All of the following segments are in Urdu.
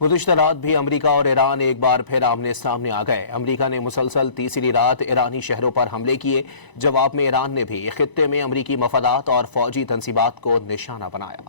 گزشتہ رات بھی امریکہ اور ایران ایک بار پھر آمنے سامنے آ گئے۔ امریکہ نے مسلسل تیسری رات ایرانی شہروں پر حملے کیے۔ جواب میں ایران نے بھی خطے میں امریکی مفادات اور فوجی تنصیبات کو نشانہ بنایا۔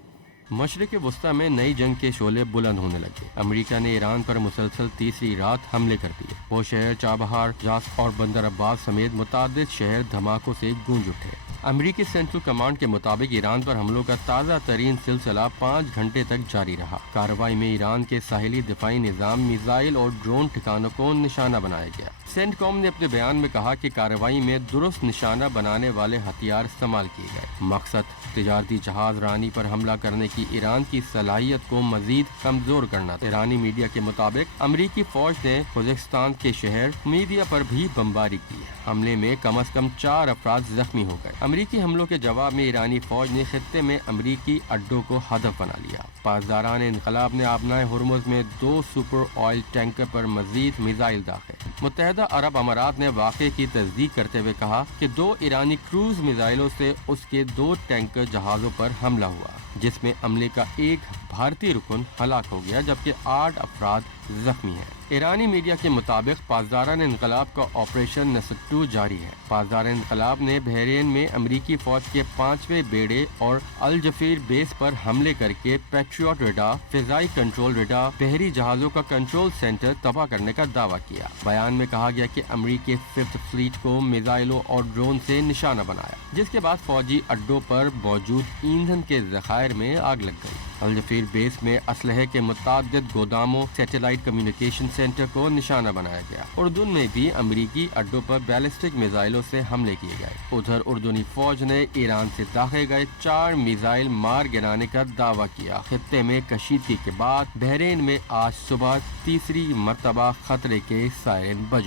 مشرق وسطی میں نئی جنگ کے شعلے بلند ہونے لگے۔ امریکہ نے ایران پر مسلسل تیسری رات حملے کر دیے۔ وہ شہر چابہار، جاس اور بندر عباس سمیت متعدد شہر دھماکوں سے گونج اٹھے۔ امریکی سینٹرل کمانڈ کے مطابق ایران پر حملوں کا تازہ ترین سلسلہ 5 گھنٹے تک جاری رہا۔ کارروائی میں ایران کے ساحلی دفاعی نظام، میزائل اور ڈرون ٹھکانوں کو نشانہ بنایا گیا۔ سینٹ کام نے اپنے بیان میں کہا کہ کارروائی میں درست نشانہ بنانے والے ہتھیار استعمال کیے گئے۔ مقصد تجارتی جہاز رانی پر حملہ کرنے کی ایران کی صلاحیت کو مزید کمزور کرنا تھا۔ ایرانی میڈیا کے مطابق امریکی فوج نے خوزستان کے شہر میدیا پر بھی بمباری کی۔ حملے میں کم از کم 4 افراد زخمی ہو گئے۔ امریکی حملوں کے جواب میں ایرانی فوج نے خطے میں امریکی اڈوں کو ہدف بنا لیا۔ پاسداران انقلاب نے آبنائے ہرمز میں 2 سپر آئل ٹینکر پر مزید میزائل داغے۔ متحدہ عرب امارات نے واقعے کی تصدیق کرتے ہوئے کہا کہ 2 ایرانی کروز میزائلوں سے اس کے 2 ٹینکر جہازوں پر حملہ ہوا، جس میں عملے کا ایک بھارتی رکن ہلاک ہو گیا جبکہ 8 افراد زخمی ہیں۔ ایرانی میڈیا کے مطابق پاسداران انقلاب کا آپریشن نصر 2 جاری ہے۔ پاسداران انقلاب نے بحرین میں امریکی فوج کے 5ویں بیڑے اور الجفیر بیس پر حملے کر کے پیٹریوٹ ریڈار، فضائی کنٹرول ریڈار، بحری جہازوں کا کنٹرول سینٹر تباہ کرنے کا دعویٰ کیا۔ بیان میں کہا گیا کہ امریکی 5th فلیٹ کو میزائلوں اور ڈرون سے نشانہ بنایا، جس کے بعد فوجی اڈوں پر موجود ایندھن کے ذخائر میں آگ لگ گئی۔ الجفیر بیس میں اسلحے کے متعدد گوداموں، سیٹلائٹ کمیونیکیشن سینٹر کو نشانہ بنایا گیا۔ اردن میں بھی امریکی اڈوں پر بیلسٹک میزائلوں سے حملے کیے گئے۔ ادھر اردنی فوج نے ایران سے داغے گئے 4 میزائل مار گرانے کا دعویٰ کیا۔ خطے میں کشیدگی کے بعد بحرین میں آج صبح تیسری مرتبہ خطرے کے سائرن بج اٹھے۔